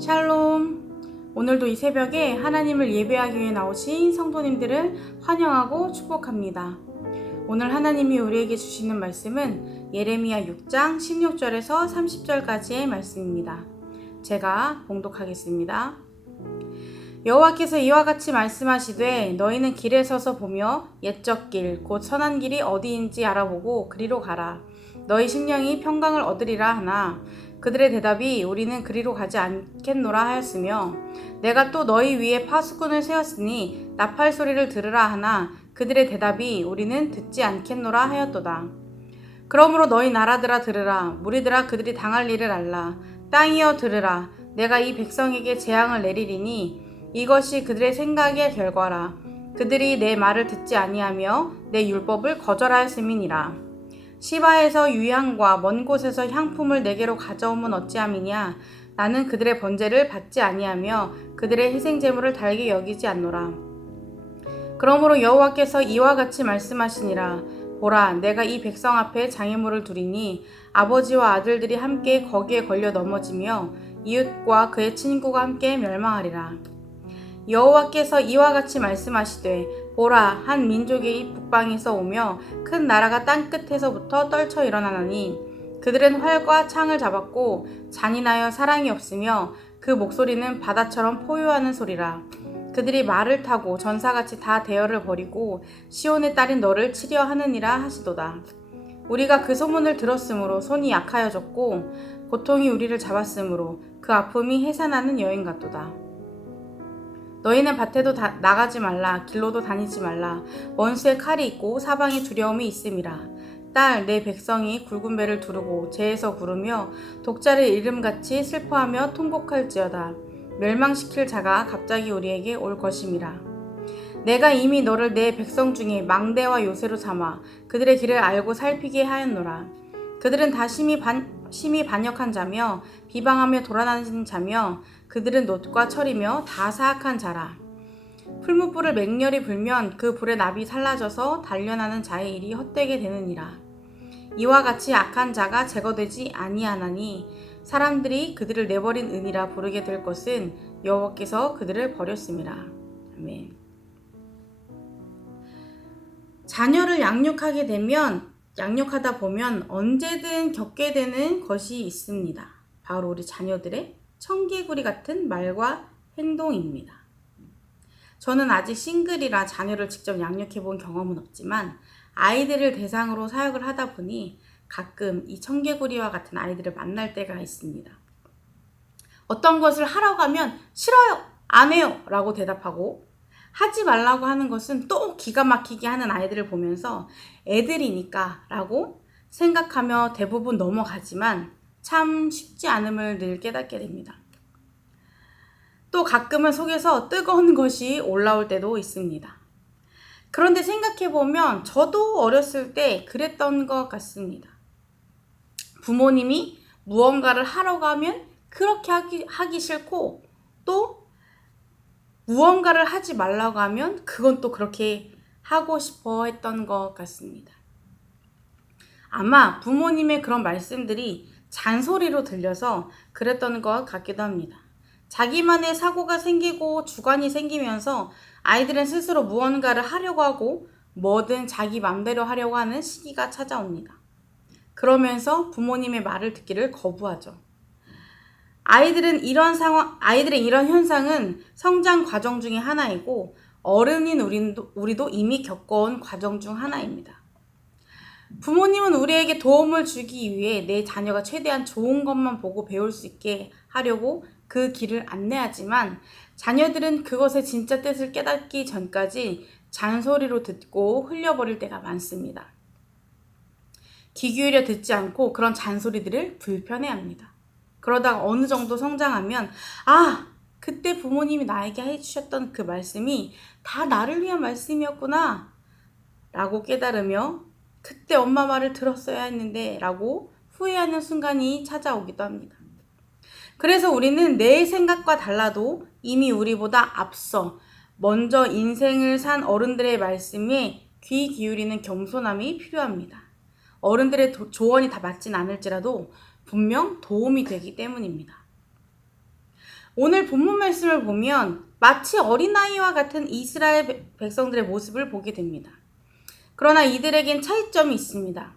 샬롬. 오늘도 이 새벽에 하나님을 예배하기 위해 나오신 성도님들을 환영하고 축복합니다. 오늘 하나님이 우리에게 주시는 말씀은 예레미야 6장 16절에서 30절까지의 말씀입니다. 제가 봉독하겠습니다. 여호와께서 이와 같이 말씀하시되 너희는 길에 서서 보며 옛적 길 곧 선한 길이 어디인지 알아보고 그리로 가라. 너희 심령이 평강을 얻으리라 하나 그들의 대답이 우리는 그리로 가지 않겠노라 하였으며 내가 또 너희 위에 파수꾼을 세웠으니 나팔 소리를 들으라 하나 그들의 대답이 우리는 듣지 않겠노라 하였도다. 그러므로 너희 나라들아 들으라. 무리들아 그들이 당할 일을 알라. 땅이여 들으라. 내가 이 백성에게 재앙을 내리리니 이것이 그들의 생각의 결과라. 그들이 내 말을 듣지 아니하며 내 율법을 거절하였음이니라. 시바에서 유향과 먼 곳에서 향품을 내게로 가져오면 어찌함이냐. 나는 그들의 번제를 받지 아니하며 그들의 희생제물을 달게 여기지 않노라. 그러므로 여호와께서 이와 같이 말씀하시니라. 보라, 내가 이 백성 앞에 장애물을 두리니 아버지와 아들들이 함께 거기에 걸려 넘어지며 이웃과 그의 친구가 함께 멸망하리라. 여호와께서 이와 같이 말씀하시되 보라, 한 민족이 북방에서 오며 큰 나라가 땅끝에서부터 떨쳐 일어나나니 그들은 활과 창을 잡았고 잔인하여 사랑이 없으며 그 목소리는 바다처럼 포효하는 소리라. 그들이 말을 타고 전사같이 다 대열을 벌이고 시온의 딸인 너를 치려 하느니라 하시도다. 우리가 그 소문을 들었으므로 손이 약하여졌고 고통이 우리를 잡았으므로 그 아픔이 해산하는 여인 같도다. 너희는 밭에도 나가지 말라. 길로도 다니지 말라. 원수의 칼이 있고 사방에 두려움이 있음이라. 딸, 내 백성이 굵은 배를 두르고 재에서 구르며 독자를 이름같이 슬퍼하며 통곡할지어다. 멸망시킬 자가 갑자기 우리에게 올 것임이라. 내가 이미 너를 내 백성 중에 망대와 요새로 삼아 그들의 길을 알고 살피게 하였노라. 그들은 다 심히 반역한 자며 비방하며 돌아다니는 자며 그들은 놋과 철이며 다 사악한 자라. 풀무불을 맹렬히 불면 그 불에 납이 살라져서 단련하는 자의 일이 헛되게 되느니라. 이와 같이 악한 자가 제거되지 아니하나니 사람들이 그들을 내버린 은이라 부르게 될 것은 여호와께서 그들을 버렸음이라. 아멘. 자녀를 양육하다 보면 언제든 겪게 되는 것이 있습니다. 바로 우리 자녀들의 청개구리 같은 말과 행동입니다. 저는 아직 싱글이라 자녀를 직접 양육해 본 경험은 없지만 아이들을 대상으로 사역을 하다 보니 가끔 이 청개구리와 같은 아이들을 만날 때가 있습니다. 어떤 것을 하라고 하면 싫어요, 안 해요 라고 대답하고 하지 말라고 하는 것은 또 기가 막히게 하는 아이들을 보면서 애들이니까 라고 생각하며 대부분 넘어가지만 참 쉽지 않음을 늘 깨닫게 됩니다. 또 가끔은 속에서 뜨거운 것이 올라올 때도 있습니다. 그런데 생각해보면 저도 어렸을 때 그랬던 것 같습니다. 부모님이 무언가를 하라고 하면 그렇게 하기 싫고 또 무언가를 하지 말라고 하면 그건 또 그렇게 하고 싶어 했던 것 같습니다. 아마 부모님의 그런 말씀들이 잔소리로 들려서 그랬던 것 같기도 합니다. 자기만의 사고가 생기고 주관이 생기면서 아이들은 스스로 무언가를 하려고 하고 뭐든 자기 맘대로 하려고 하는 시기가 찾아옵니다. 그러면서 부모님의 말을 듣기를 거부하죠. 아이들의 이런 현상은 성장 과정 중에 하나이고 어른인 우리도 이미 겪어온 과정 중 하나입니다. 부모님은 우리에게 도움을 주기 위해 내 자녀가 최대한 좋은 것만 보고 배울 수 있게 하려고 그 길을 안내하지만 자녀들은 그것의 진짜 뜻을 깨닫기 전까지 잔소리로 듣고 흘려버릴 때가 많습니다. 귀 기울여 듣지 않고 그런 잔소리들을 불편해합니다. 그러다가 어느 정도 성장하면 그때 부모님이 나에게 해주셨던 그 말씀이 다 나를 위한 말씀이었구나 라고 깨달으며 그때 엄마 말을 들었어야 했는데 라고 후회하는 순간이 찾아오기도 합니다. 그래서 우리는 내 생각과 달라도 이미 우리보다 앞서 먼저 인생을 산 어른들의 말씀에 귀 기울이는 겸손함이 필요합니다. 어른들의 조언이 다 맞진 않을지라도 분명 도움이 되기 때문입니다. 오늘 본문 말씀을 보면 마치 어린아이와 같은 이스라엘 백성들의 모습을 보게 됩니다. 그러나 이들에겐 차이점이 있습니다.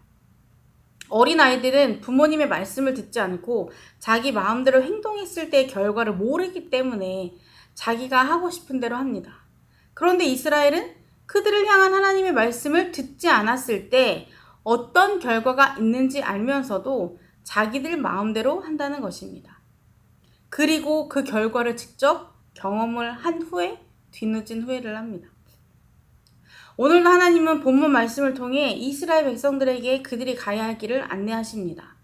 어린아이들은 부모님의 말씀을 듣지 않고 자기 마음대로 행동했을 때의 결과를 모르기 때문에 자기가 하고 싶은 대로 합니다. 그런데 이스라엘은 그들을 향한 하나님의 말씀을 듣지 않았을 때 어떤 결과가 있는지 알면서도 자기들 마음대로 한다는 것입니다. 그리고 그 결과를 직접 경험을 한 후에 뒤늦은 후회를 합니다. 오늘도 하나님은 본문 말씀을 통해 이스라엘 백성들에게 그들이 가야 할 길을 안내하십니다.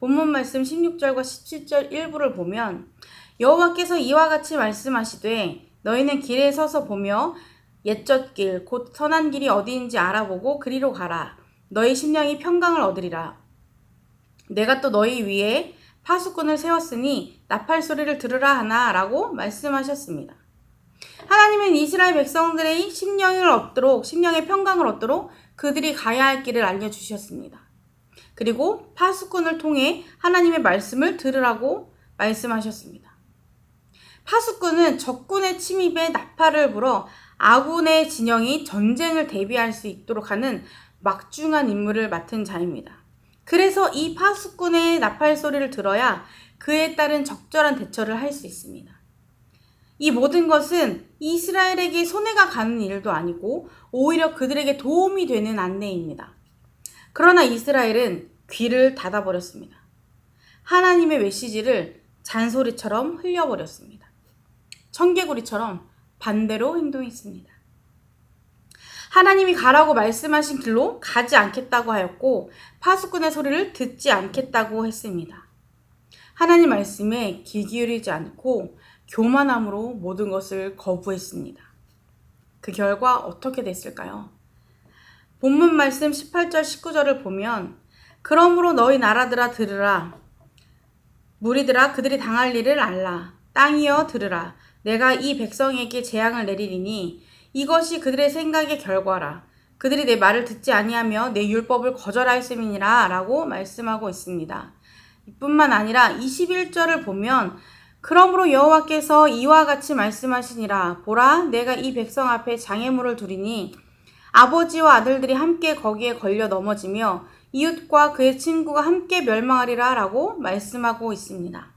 본문 말씀 16절과 17절 일부를 보면 여호와께서 이와 같이 말씀하시되 너희는 길에 서서 보며 옛적 길 곧 선한 길이 어디인지 알아보고 그리로 가라. 너희 심령이 평강을 얻으리라. 내가 또 너희 위에 파수꾼을 세웠으니 나팔 소리를 들으라 하나 라고 말씀하셨습니다. 하나님은 이스라엘 백성들의 심령의 평강을 얻도록 그들이 가야 할 길을 알려주셨습니다. 그리고 파수꾼을 통해 하나님의 말씀을 들으라고 말씀하셨습니다. 파수꾼은 적군의 침입에 나팔을 불어 아군의 진영이 전쟁을 대비할 수 있도록 하는 막중한 임무를 맡은 자입니다. 그래서 이 파수꾼의 나팔 소리를 들어야 그에 따른 적절한 대처를 할 수 있습니다. 이 모든 것은 이스라엘에게 손해가 가는 일도 아니고 오히려 그들에게 도움이 되는 안내입니다. 그러나 이스라엘은 귀를 닫아버렸습니다. 하나님의 메시지를 잔소리처럼 흘려버렸습니다. 청개구리처럼 반대로 행동했습니다. 하나님이 가라고 말씀하신 길로 가지 않겠다고 하였고 파수꾼의 소리를 듣지 않겠다고 했습니다. 하나님 말씀에 귀 기울이지 않고 교만함으로 모든 것을 거부했습니다. 그 결과 어떻게 됐을까요? 본문 말씀 18절 19절을 보면 그러므로 너희 나라들아 들으라. 무리들아 그들이 당할 일을 알라. 땅이여 들으라. 내가 이 백성에게 재앙을 내리리니 이것이 그들의 생각의 결과라. 그들이 내 말을 듣지 아니하며 내 율법을 거절하였음이니라 라고 말씀하고 있습니다. 이뿐만 아니라 21절을 보면 그러므로 여호와께서 이와 같이 말씀하시니라. 보라 내가 이 백성 앞에 장애물을 두리니 아버지와 아들들이 함께 거기에 걸려 넘어지며 이웃과 그의 친구가 함께 멸망하리라 라고 말씀하고 있습니다.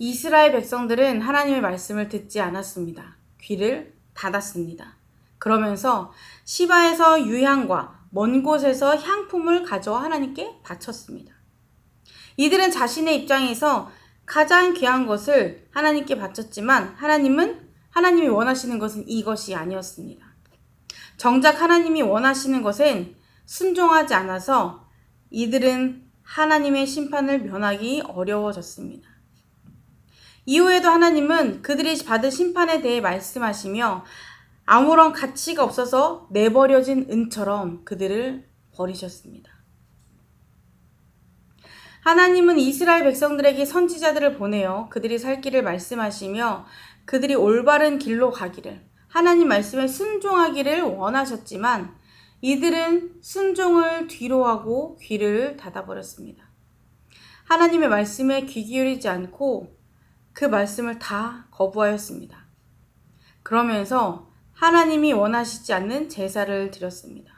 이스라엘 백성들은 하나님의 말씀을 듣지 않았습니다. 귀를 닫았습니다. 그러면서 시바에서 유향과 먼 곳에서 향품을 가져와 하나님께 바쳤습니다. 이들은 자신의 입장에서 가장 귀한 것을 하나님께 바쳤지만 하나님이 원하시는 것은 이것이 아니었습니다. 정작 하나님이 원하시는 것은 순종하지 않아서 이들은 하나님의 심판을 면하기 어려워졌습니다. 이후에도 하나님은 그들이 받을 심판에 대해 말씀하시며 아무런 가치가 없어서 내버려진 은처럼 그들을 버리셨습니다. 하나님은 이스라엘 백성들에게 선지자들을 보내어 그들이 살 길을 말씀하시며 그들이 올바른 길로 가기를, 하나님 말씀에 순종하기를 원하셨지만 이들은 순종을 뒤로하고 귀를 닫아버렸습니다. 하나님의 말씀에 귀 기울이지 않고 그 말씀을 다 거부하였습니다. 그러면서 하나님이 원하시지 않는 제사를 드렸습니다.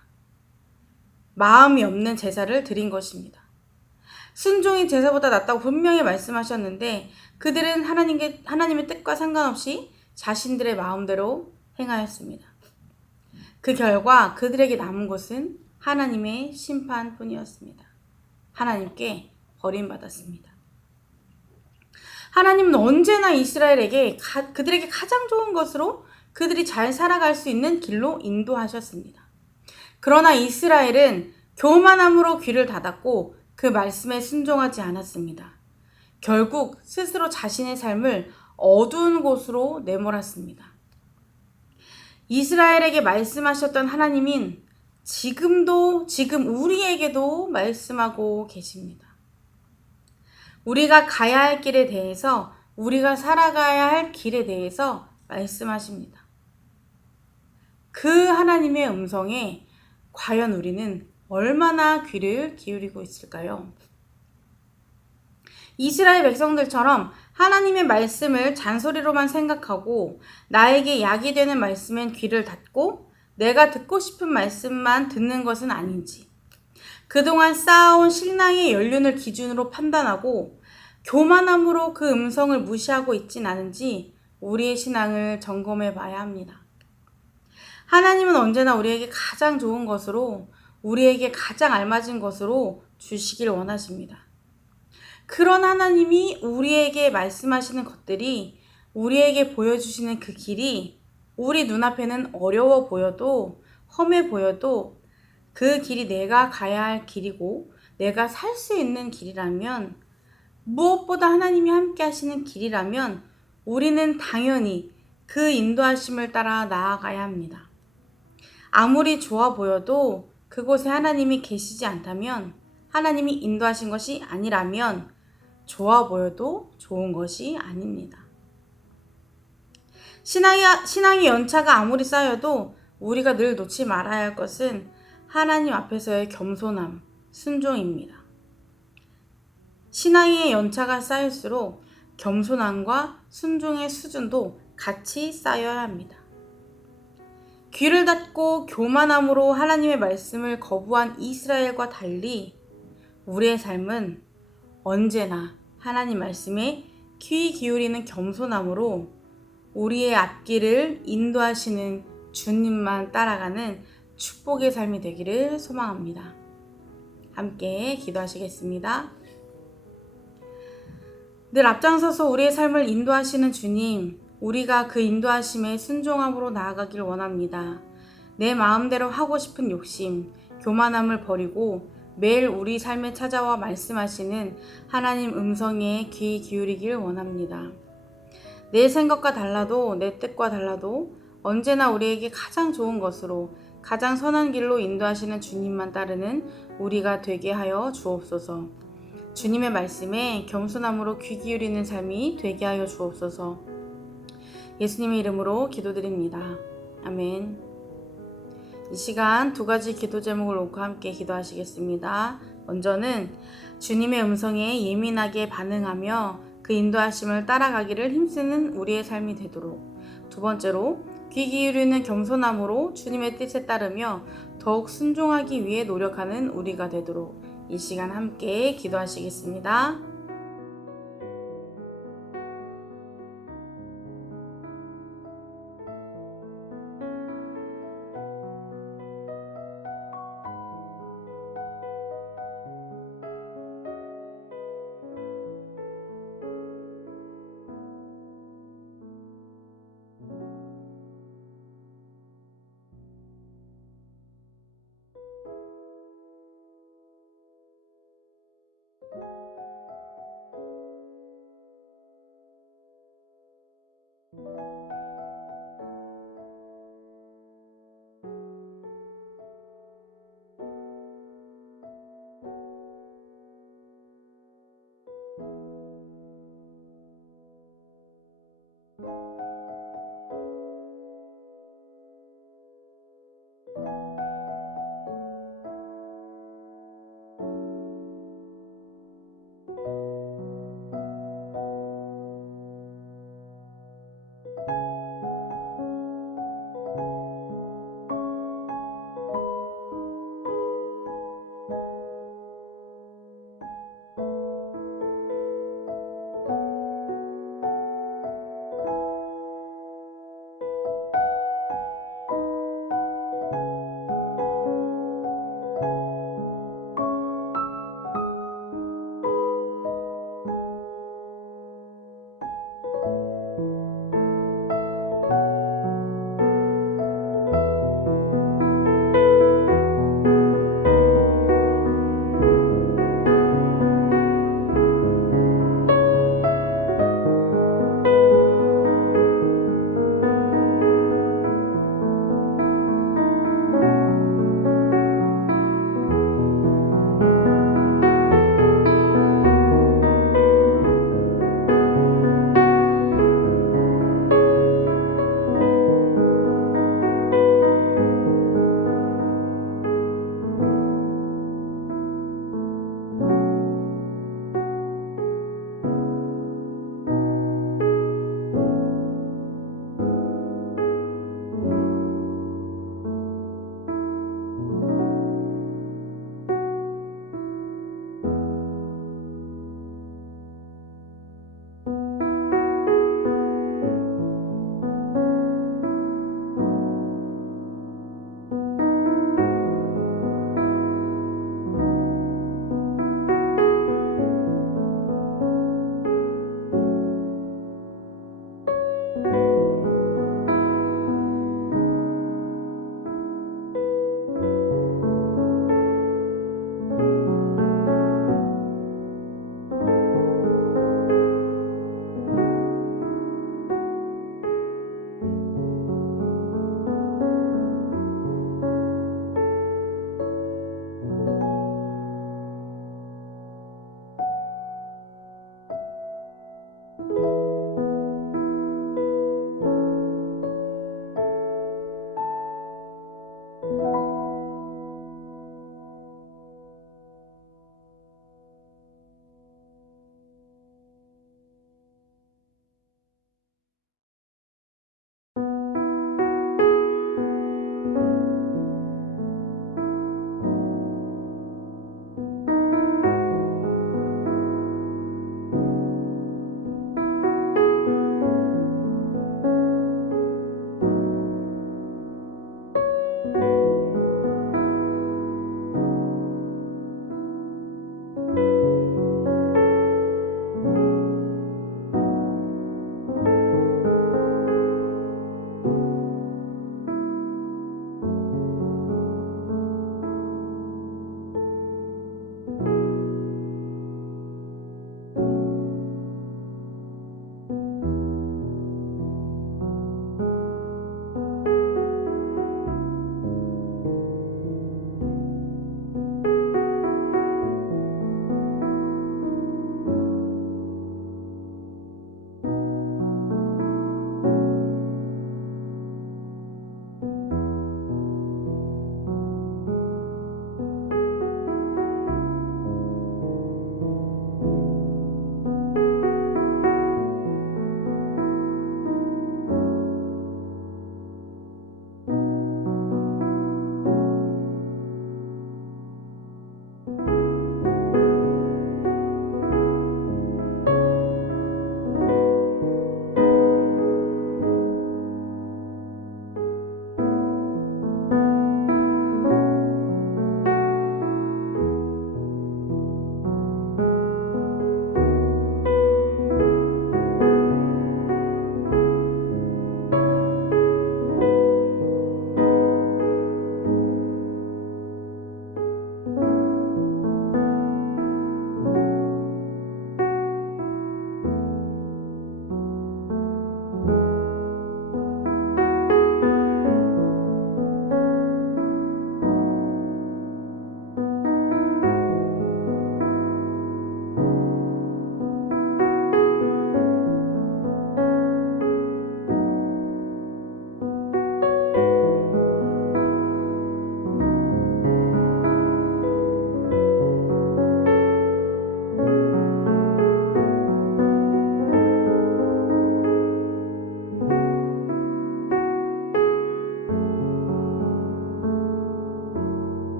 마음이 없는 제사를 드린 것입니다. 순종이 제사보다 낫다고 분명히 말씀하셨는데 그들은 하나님의 뜻과 상관없이 자신들의 마음대로 행하였습니다. 그 결과 그들에게 남은 것은 하나님의 심판뿐이었습니다. 하나님께 버림받았습니다. 하나님은 언제나 이스라엘에게 그들에게 가장 좋은 것으로 그들이 잘 살아갈 수 있는 길로 인도하셨습니다. 그러나 이스라엘은 교만함으로 귀를 닫았고 그 말씀에 순종하지 않았습니다. 결국 스스로 자신의 삶을 어두운 곳으로 내몰았습니다. 이스라엘에게 말씀하셨던 하나님은 지금 우리에게도 말씀하고 계십니다. 우리가 가야 할 길에 대해서, 우리가 살아가야 할 길에 대해서 말씀하십니다. 그 하나님의 음성에 과연 우리는 얼마나 귀를 기울이고 있을까요? 이스라엘 백성들처럼 하나님의 말씀을 잔소리로만 생각하고 나에게 약이 되는 말씀엔 귀를 닫고 내가 듣고 싶은 말씀만 듣는 것은 아닌지, 그동안 쌓아온 신앙의 연륜을 기준으로 판단하고 교만함으로 그 음성을 무시하고 있진 않은지 우리의 신앙을 점검해 봐야 합니다. 하나님은 언제나 우리에게 가장 좋은 것으로, 우리에게 가장 알맞은 것으로 주시길 원하십니다. 그런 하나님이 우리에게 말씀하시는 것들이, 우리에게 보여주시는 그 길이 우리 눈앞에는 어려워 보여도, 험해 보여도 그 길이 내가 가야 할 길이고 내가 살 수 있는 길이라면, 무엇보다 하나님이 함께 하시는 길이라면 우리는 당연히 그 인도하심을 따라 나아가야 합니다. 아무리 좋아 보여도 그곳에 하나님이 계시지 않다면, 하나님이 인도하신 것이 아니라면 좋아 보여도 좋은 것이 아닙니다. 신앙의 연차가 아무리 쌓여도 우리가 늘 놓지 말아야 할 것은 하나님 앞에서의 겸손함, 순종입니다. 신앙의 연차가 쌓일수록 겸손함과 순종의 수준도 같이 쌓여야 합니다. 귀를 닫고 교만함으로 하나님의 말씀을 거부한 이스라엘과 달리 우리의 삶은 언제나 하나님 말씀에 귀 기울이는 겸손함으로 우리의 앞길을 인도하시는 주님만 따라가는 축복의 삶이 되기를 소망합니다. 함께 기도하시겠습니다. 늘 앞장서서 우리의 삶을 인도하시는 주님, 우리가 그 인도하심에 순종함으로 나아가길 원합니다. 내 마음대로 하고 싶은 욕심, 교만함을 버리고 매일 우리 삶에 찾아와 말씀하시는 하나님 음성에 귀 기울이길 원합니다. 내 생각과 달라도, 내 뜻과 달라도 언제나 우리에게 가장 좋은 것으로, 가장 선한 길로 인도하시는 주님만 따르는 우리가 되게 하여 주옵소서. 주님의 말씀에 겸손함으로 귀 기울이는 삶이 되게 하여 주옵소서. 예수님의 이름으로 기도드립니다. 아멘. 이 시간 두 가지 기도 제목을 놓고 함께 기도하시겠습니다. 먼저는 주님의 음성에 예민하게 반응하며 그 인도하심을 따라가기를 힘쓰는 우리의 삶이 되도록, 두 번째로 귀 기울이는 겸손함으로 주님의 뜻에 따르며 더욱 순종하기 위해 노력하는 우리가 되도록 이 시간 함께 기도하시겠습니다.